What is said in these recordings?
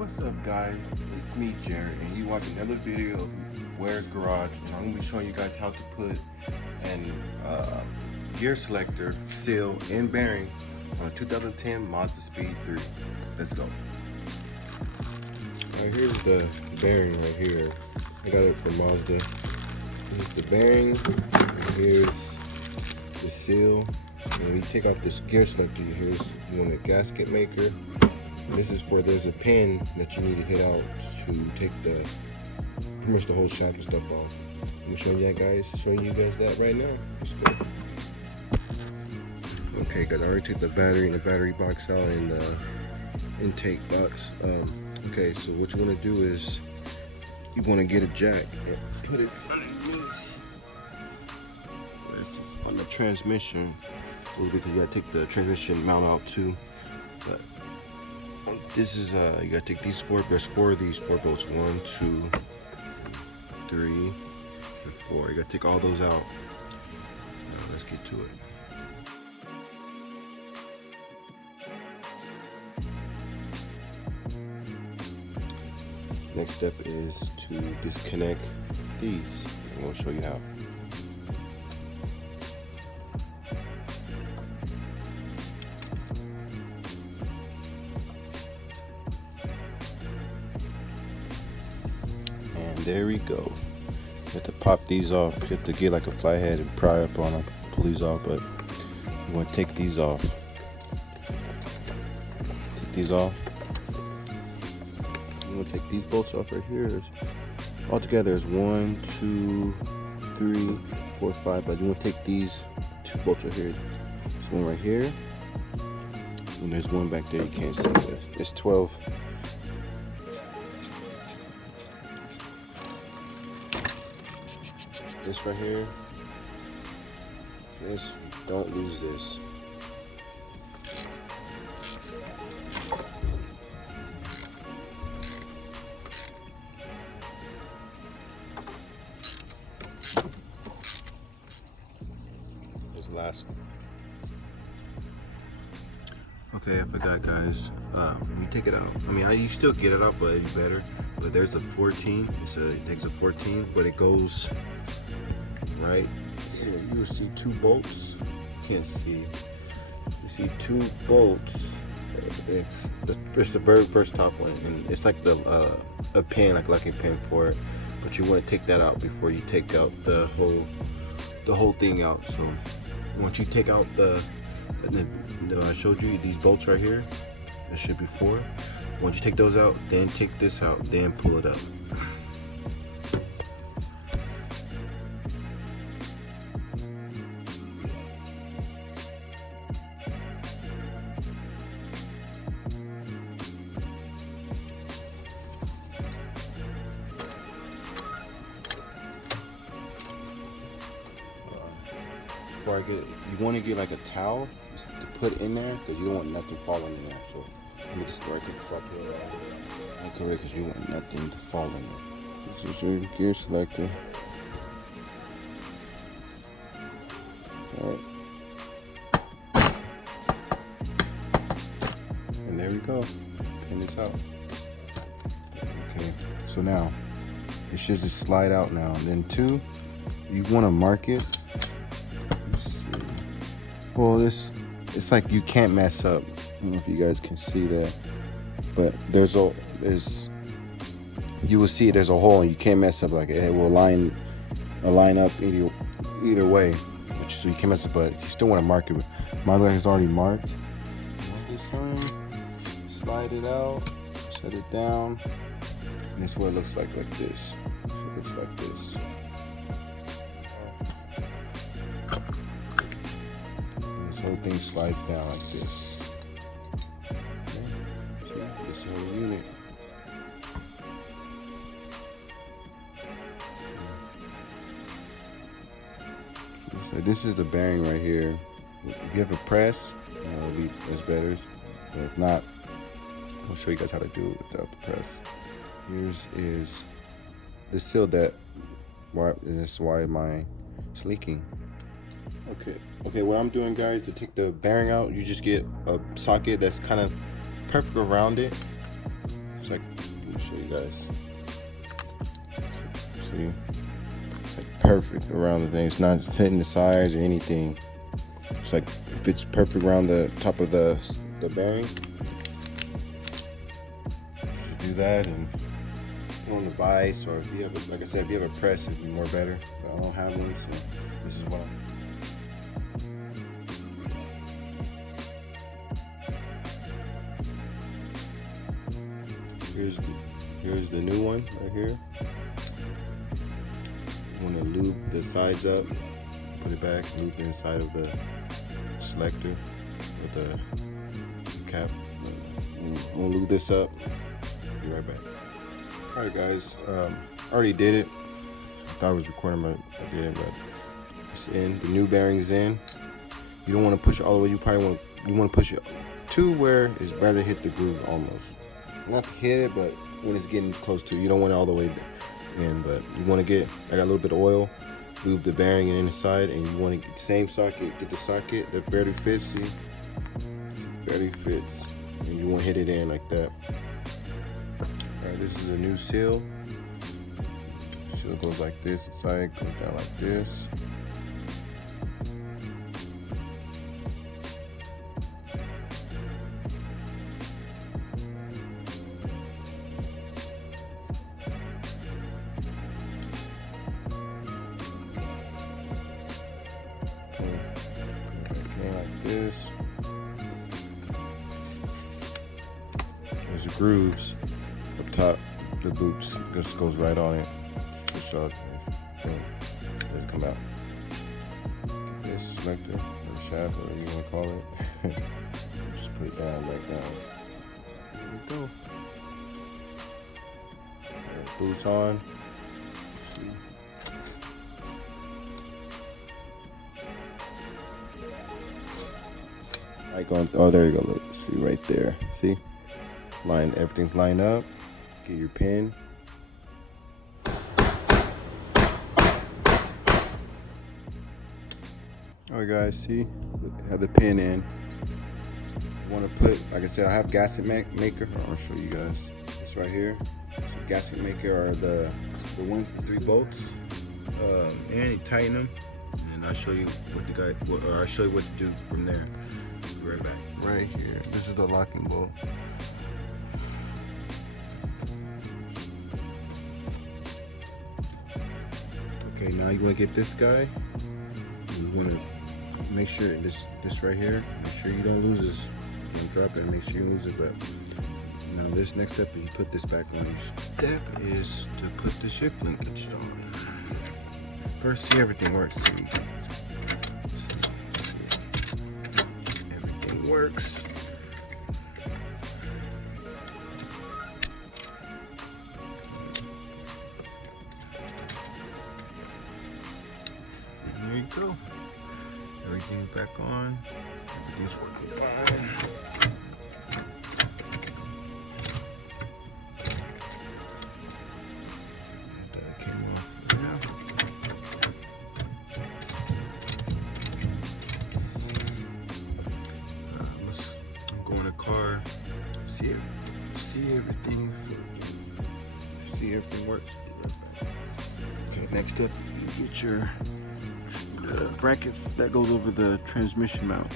What's up, guys? It's me, Jared, and you watch another video of Where's Garage, and I'm gonna be showing you guys how to put an gear selector, seal, and bearing on a 2010 Mazdaspeed 3. Let's go. Alright, here's the bearing right here. I got it from Mazda. Here's the bearing, and here's the seal. And when you take off this gear selector, here's one a gasket maker. This is for, there's a pin that you need to hit out to take the pretty much the whole shaft and stuff off. I'm showing you guys that right now. Let's go. Okay guys, I already took the battery and the battery box out in the intake box. Okay, so what you want to do is you want to get a jack and put it underneath. This is on the transmission, because you gotta take the transmission mount out too. But this is you gotta take these there's four of these 4 bolts, 1, 2, 3, and 4. You gotta take all those out. Now let's get to it. Next step is to disconnect these, and we'll show you how. And there we go. You have to pop these off. You have to get like a flathead and pry up on them, pull these off, but you want to take these off. Take these off. You want to take these bolts off right here. Altogether is 1, 2, 3, 4, 5. But you want to take these 2 bolts right here. There's one right here, and there's one back there. You can't see it. It's 12. This right here, this, don't lose this. There's the last one. Okay, I forgot, guys. When you take it out, I mean, you still get it out, but it's better. But there's a 14. It takes a 14, but it goes right here. You will see 2 bolts. Can't see. You see 2 bolts. It's the very first top one, and it's like a pin, like a locking pin for it. But you want to take that out before you take out the whole thing out. So once you take out I showed you these bolts right here. There should be 4. Once you take those out, then take this out, then pull it up. You want to get like a towel to put in there, because you don't want nothing falling in there. So let me just start it up here. Okay, because you want nothing to fall in there. This is your gear selector. All right. And there we go. Pin this out. Okay, so now it should just slide out now. And then 2, you want to mark it. Well, it's like you can't mess up. I don't know if you guys can see that, but you will see there's a hole, and you can't mess up. Like it will line up either way, so you can't mess up. But you still want to mark it. My leg is already marked. Slide it out, set it down, and this is what it looks like this. So it looks like this. The whole thing slides down like this. Okay. See, this whole unit. So this is the bearing right here. If you have a press, that's better. But if not, I'll show you guys how to do it without the press. Here's is the seal that. This is why it's leaking. Okay, what I'm doing, guys, to take the bearing out, you just get a socket that's kind of perfect around it. It's like, let me show you guys. See, it's like perfect around the thing. It's not just hitting the sides or anything. It's like if it's perfect around the top of the bearing. Just do that, and on the vise, or if you have a, like I said, if you have a press, it'd be more better. But I don't have one, so this is what here's the new one right here. You want to lube the sides up, put it back, lube the inside of the selector with the cap. I'm gonna lube this up. Be right back. Alright guys, I already did it. I thought I was recording, but I didn't. But it's in. The new bearing's in. You don't want to push it all the way. You want to push it to where it's better to hit the groove almost. Not to hit it, but when it's getting close to it. You don't want it all the way in, but you want to get. I got a little bit of oil. Lube the bearing and inside, and you want to get the same socket. Get the socket that barely fits. See, barely fits, and you want to hit it in like that. Alright, this is a new seal. Seal goes like this, the side goes down like this. Like this. There's the grooves up top. The boot just goes right on it. Just push off. Doesn't come out. Get this selector or shaft, whatever you want to call it. Just put it down, back down. There we go. Boots on. See. Like on, oh, there you go. Look, see right there. See, everything's lined up. Get your pin. Alright guys, see, have the pin in. You want to put, like I said, I have gasket maker. I'll show you guys. It's right here. So gasket maker are the ones, the 3 bolts, and you tighten them, and I'll show you I'll show you what to do from there. Be right back. Right here. This is the locking bolt. Okay, now you want to get this guy. You want to make sure this right here. Make sure you don't lose this. Don't drop it. Make sure you lose it. But now this next step, you put this back on. Your step is to put the shift linkage on. First, see everything works. See everything works. There you go. Everything's back on. Everything's working fine. That came off now. I'm going to car. See everything. See everything works. Okay, next up, you get your brackets that goes over the transmission mount.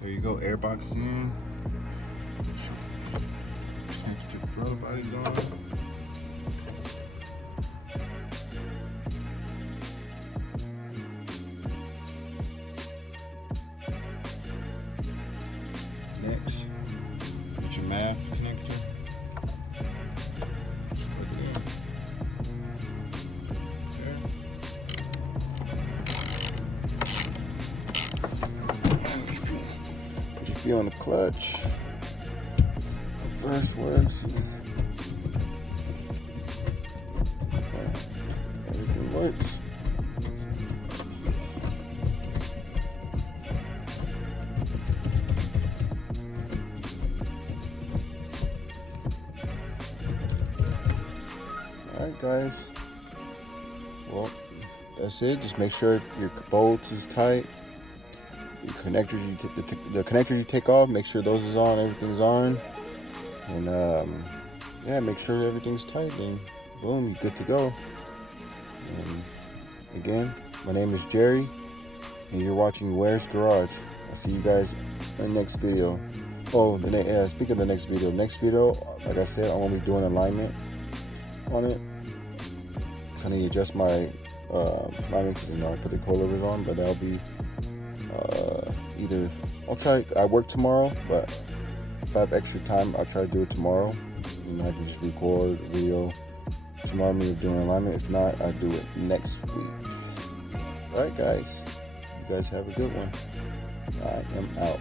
There you go, airbox in. Change the throttle bodies on. be on the clutch. First works. Everything works. Alright guys, well that's it. Just make sure your bolts is tight. The connectors you take off, make sure those is on, everything's on, and yeah, make sure everything's tight, and boom, you're good to go. And again, my name is Jerry, and you're watching Where's Garage. I'll see you guys in the next video. Oh, speaking of the next video, like I said, I'm gonna be doing alignment on it. I need to adjust my alignment because I put the coilovers on, but that'll be either I work tomorrow, but if I have extra time, I'll try to do it tomorrow, and I can just record a video tomorrow me doing alignment. If not, I'll do it next week. Alright guys, you guys have a good one. I am out.